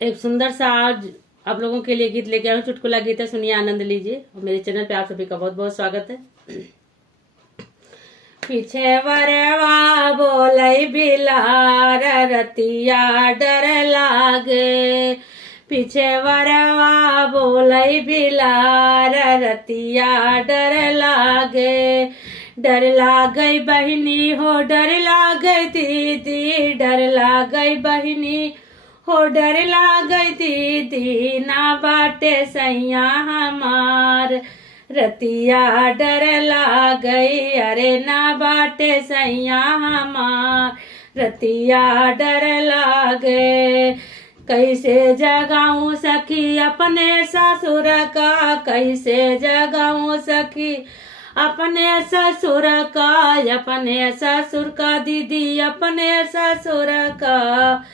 एक सुंदर सा आज आप लोगों के लिए गीत लेके आया हूँ। चुटकुला गीत है, सुनिए, आनंद लीजिए। और मेरे चैनल पे आप सभी का बहुत बहुत स्वागत है। पीछे वरवा बोलई बिलार रतिया डर लागे। पीछे वरवा बोलई बिलार रतिया डर लागे। डर लागई बहिनी हो, डर लागई दीदी, डर लागई बहिनी हो, डर लागई दीदी, ना बाटे सैया हमार रतिया डर लागई। अरे ना बाटे सैया हमार रतिया डर लागे। कैसे जगाऊं सखी अपने ससुर का, कैसे जगाऊं सखी अपने ससुर का, अपने ससुर का दीदी, अपने ससुर का।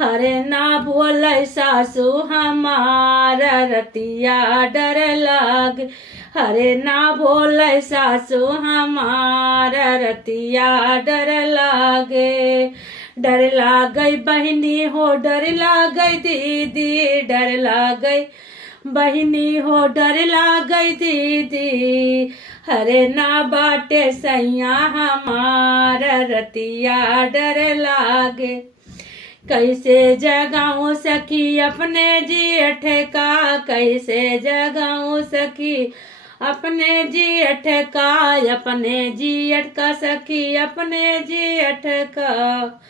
हरे ना बोल सासू हमारा रतिया डर लाग। हरे ना बोल सासू हमारा रतिया डर लागे। डर लागई बहिनी हो, डर लागई दीदी, डर लागई बहिनी हो, डर लागई दीदी। हरे ना बाटे सैया हमारा रतिया डर लागे। कैसे जगाऊं सखी अपने जेठ का, कैसे जगाऊं सखी अपने जेठ का, अपने जेठ का सखी अपने जेठ का।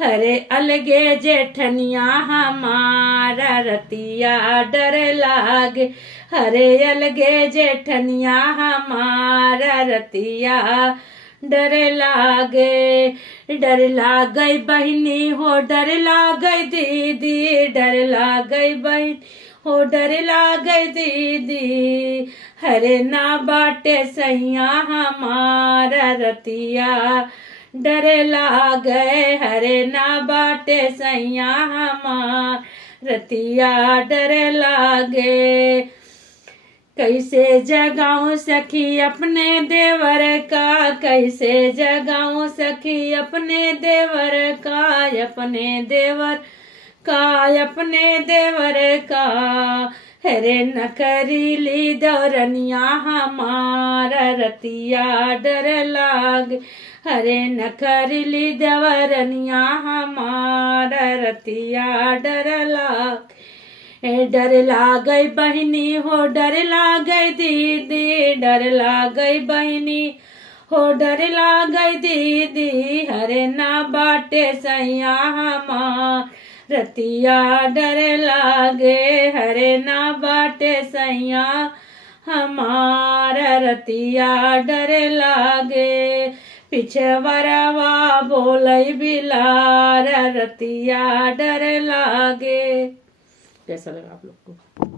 हरे अलगे जेठनिया हमारा रतिया डर लागे। हरे अलगे जेठनिया हमारा रतिया डर लागे। डर लागई बहिनी हो, डर लागई दीदी, डर लागई बहिनी हो, डर लागई दीदी। हरे ना बाटे सैया हमारा रतिया डर लागे। हरे ना बाटे सैया हमार रतिया डर लागे। कैसे जगाऊं सखी अपने देवर का, कैसे जगाऊं सखी अपने देवर का, अपने देवर का, अपने देवर का। हरे नकरीली दौरनिया हमारा रतिया डर लाग। हरे नकरीली दौरनिया हमारा रतिया डर लाग। डर लागई बहिनी हो, डर लागई दीदी, डर लागई बहिनी हो, डर लागई दीदी। हरे ना बाटे सैया हमार रतिया डर लागे। हरे ना बाटे सैया हमारा रतिया डर लागे। पीछे वरवा बोलई बिलार रतिया डर लागे। कैसा लगा आप लोग को?